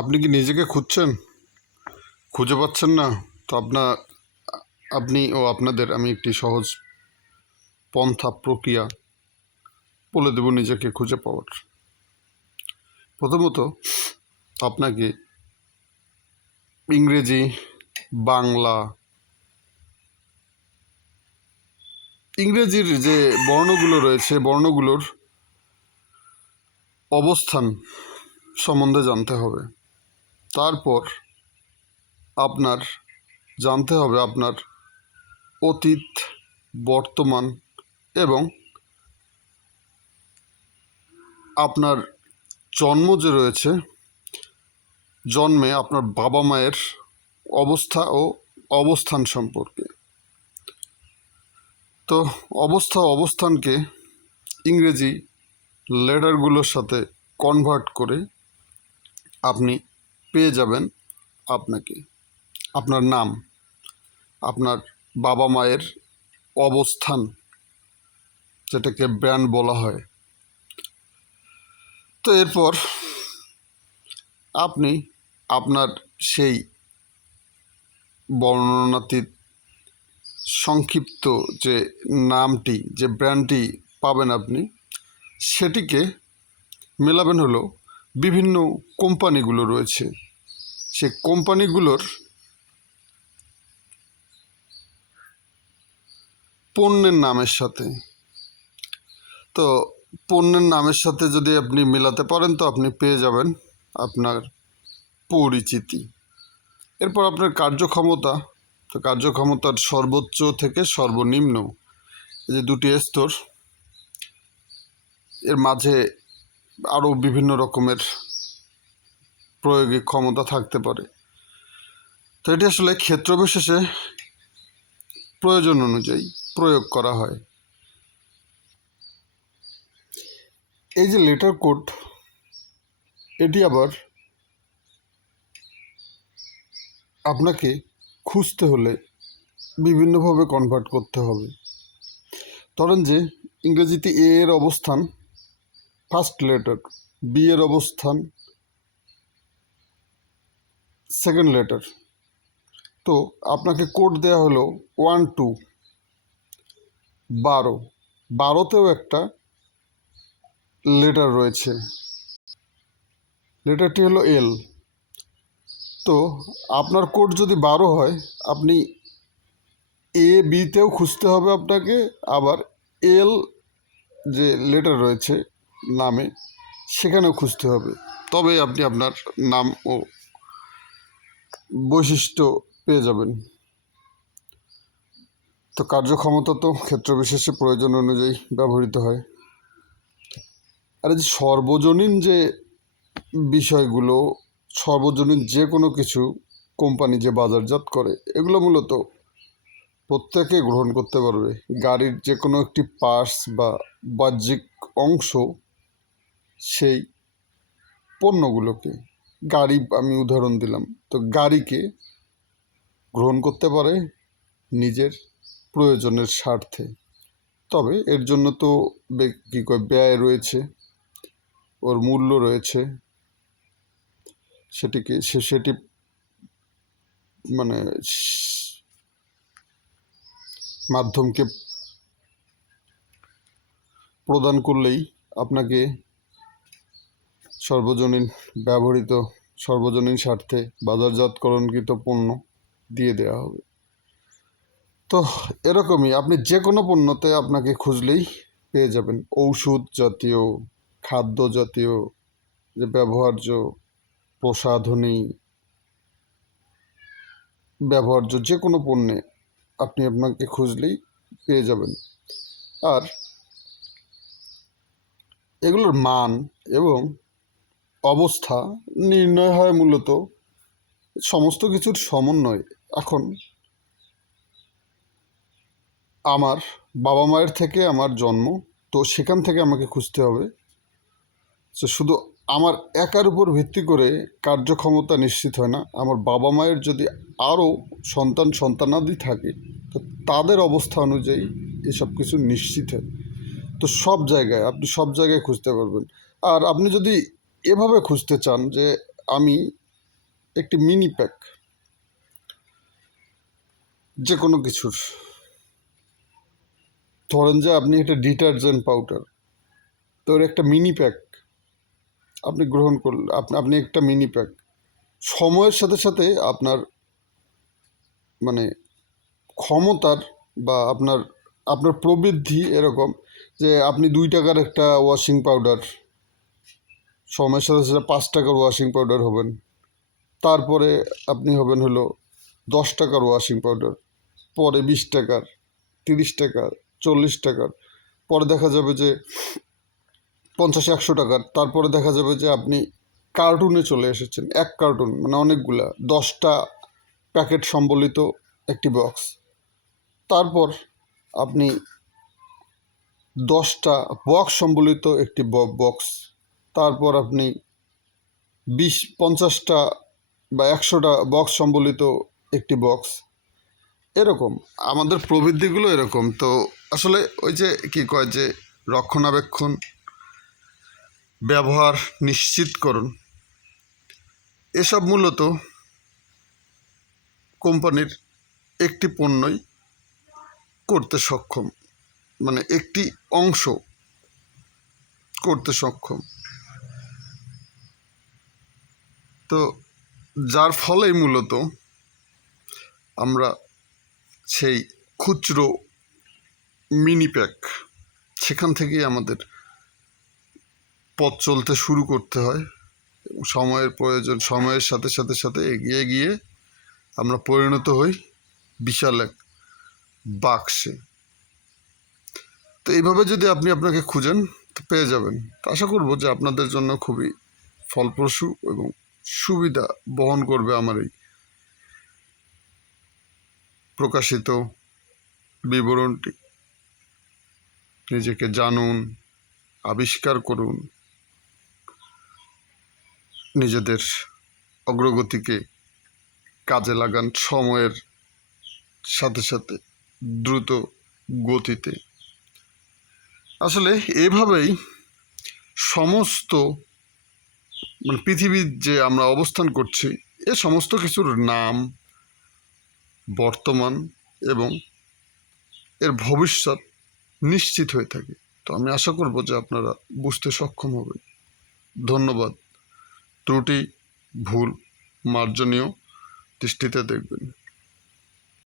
আপনি কি নিজেকে খুঁজছেন, খুঁজে পাচ্ছেন না? তো আপনি ও আপনাদের আমি একটি সহজ পন্থা প্রক্রিয়া বলে দেব নিজেকে খুঁজে পাওয়ার। প্রথমত আপনাকে ইংরেজি, বাংলা, ইংরেজির যে বর্ণগুলো রয়েছে বর্ণগুলোর অবস্থান সম্বন্ধে জানতে হবে। তারপর আপনার জানতে হবে আপনার অতীত, বর্তমান এবং আপনার জন্ম যে রয়েছে, জন্মে আপনার বাবা মায়ের অবস্থা ও অবস্থান সম্পর্কে। তো অবস্থানকে ইংরেজি লেটারগুলোর সাথে কনভার্ট করে আপনি পেয়ে যাবেন আপনার নাম, আপনার বাবা মায়ের অবস্থান, যেটাকে ব্র্যান্ড বলা হয়। তো এরপর আপনি আপনার সেই বর্ণনাতীত সংক্ষিপ্ত যে নামটি, যে ব্র্যান্ডটি পাবেন আপনি, সেটিকে মেলাবেন হলো বিভিন্ন কোম্পানিগুলো রয়েছে, সেই কোম্পানিগুলোর পণ্যের নামের সাথে। তো পণ্যের নামের সাথে যদি আপনি মেলাতে পারেন তো আপনি পেয়ে যাবেন আপনার পরিচিতি। এরপর আপনার কার্যক্ষমতা, তো কার্যক্ষমতার সর্বোচ্চ থেকে সর্বনিম্ন এই যে দুটি স্তর, এর মাঝে আরও বিভিন্ন রকমের প্রয়োগিক ক্ষমতা থাকতে পারে। তো এটি আসলে ক্ষেত্রবিশেষে প্রয়োজন অনুযায়ী প্রয়োগ করা হয়। এই যে লেটার কোড, এটি আবার আপনাকে খুঁজতে হলে বিভিন্নভাবে কনভার্ট করতে হবে। ধরেন যে ইংরেজিতে এ এর অবস্থান ফার্স্ট লেটার, বি এর অবস্থান সেকেন্ড লেটার। তো আপনাকে কোড দেওয়া হলো 1 2 12, 12তেও একটা লেটার রয়েছে, লেটারটি হলো এল। তো আপনার কোড যদি 12 হয়, আপনি এ বিতেও খুঁজতে হবে আপনাকে, আবার এল যে লেটার রয়েছে নামে সেখানেও খুঁজতে হবে, তবে আপনি আপনার নাম ও বৈশিষ্ট্য পেয়ে যাবেন। তো কার্যক্ষমতা তো ক্ষেত্রবিশেষে প্রয়োজন অনুযায়ী ব্যবহৃত হয়। আর এই যে সর্বজনীন যে বিষয়গুলো, সর্বজনীন যে কোনো কিছু কোম্পানি যে বাজারজাত করে, এগুলো মূলত প্রত্যেকে গ্রহণ করতে পারবে। গাড়ির যে কোনো একটি পার্টস বা বাহ্যিক অংশ, সেই পণ্যগুলোকে, গাড়ি আমি উদাহরণ দিলাম, তো গাড়িকে গ্রহণ করতে পারে নিজের প্রয়োজনের স্বার্থে। তবে এর জন্য তো ব্যয় রয়েছে, ওর মূল্য রয়েছে, সেটি মানে মাধ্যমকে প্রদান করলেই আপনাকে সর্বজনীন স্বার্থে বাজারজাতকরণকৃত পণ্য দিয়ে দেওয়া হবে। তো এরকমই আপনি যে কোনো পণ্যতে আপনাকে খুঁজলেই পেয়ে যাবেন। ঔষধ জাতীয়, খাদ্য জাতীয়, যে ব্যবহার্য, প্রসাধনী, ব্যবহার্য যে কোনো পণ্যে আপনাকে খুঁজলেই পেয়ে যাবেন। আর এগুলোর মান এবং অবস্থা নির্ণয় হয় মূলত সমস্ত কিছুর সমন্বয়। এখন আমার বাবা মায়ের থেকে আমার জন্ম, তো সেখান থেকে আমাকে খুঁজতে হবে। তো শুধু আমার একার উপর ভিত্তি করে কার্যক্ষমতা নিশ্চিত হয় না। আমার বাবা মায়ের যদি আরও সন্তানাদি থাকে, তো তাদের অবস্থা অনুযায়ী এসব কিছু নিশ্চিত হয়। তো আপনি সব জায়গায় খুঁজতে পারবেন। আর আপনি যদি এভাবে খুঁজতে চান যে আমি একটি মিনি প্যাক যে কোনো কিছুর। ধরেন যে আপনি একটা ডিটারজেন্ট পাউডার, তো এর একটা মিনি প্যাক আপনি গ্রহণ করলেন, আপনি একটা মিনি প্যাক সময়ের সাথে সাথে আপনার মানে ক্ষমতার বা আপনার আপনার প্রবৃদ্ধি এরকম যে আপনি 2 টাকার একটা ওয়াশিং পাউডার সময়ের সাথে সাথে 5 টাকার ওয়াশিং পাউডার হবেন, তারপরে আপনি হবেন হলো 10 টাকার ওয়াশিং পাউডার, পরে 20 টাকার, 30 টাকার, 40 টাকার, পরে দেখা যাবে যে 50-100 টাকার, তারপরে দেখা যাবে যে আপনি কার্টুনে চলে এসেছেন, এক কার্টুন মানে অনেকগুলা 10টা প্যাকেট সম্বলিত একটি বক্স, তারপর আপনি 10টা বক্স সম্বলিত একটি বক্স, তারপর আপনি 50টা বা 100টা বক্স সম্বলিত একটি বক্স। এরকম আমাদের প্রবৃদ্ধিগুলো এরকম। তো আসলে ওই যে কি কয় যে রক্ষণাবেক্ষণ, ব্যবহার নিশ্চিতকরণ, এসব মূলত কোম্পানির একটি পণ্যই করতে সক্ষম, মানে একটি অংশ করতে সক্ষম। তো যার ফলেই মূলত আমরা সেই খুচরো মিনি প্যাক সেখান থেকেই আমাদের পথ চলতে শুরু করতে হয়। সময়ের প্রয়োজন, সময়ের সাথে সাথে সাথে এগিয়ে গিয়ে আমরা পরিণত হই বিশাল এক বাক্সে। তো এইভাবে যদি আপনি আপনাকে খুঁজেন তো পেয়ে যাবেন। তো আশা করব যে আপনাদের জন্য খুবই ফলপ্রসূ এবং সুবিধা বহন করবে আমার এই প্রকাশিত বিবরণটি। নিজেকে জানুন, আবিষ্কার করুন, নিজেদের অগ্রগতিকে কাজে লাগান সময়ের সাথে সাথে দ্রুত গতিতে। আসলে এভাবেই সমস্ত মানে পৃথিবীর যে আমরা অবস্থান করছি এ সমস্ত কিছুর নাম, বর্তমান এবং এর ভবিষ্যৎ নিশ্চিত হয়ে থাকে। তো আমি আশা করব যে আপনারা বুঝতে সক্ষম হবেন। ধন্যবাদ। ত্রুটি, ভুল মার্জনীয় দৃষ্টিতে দেখবেন।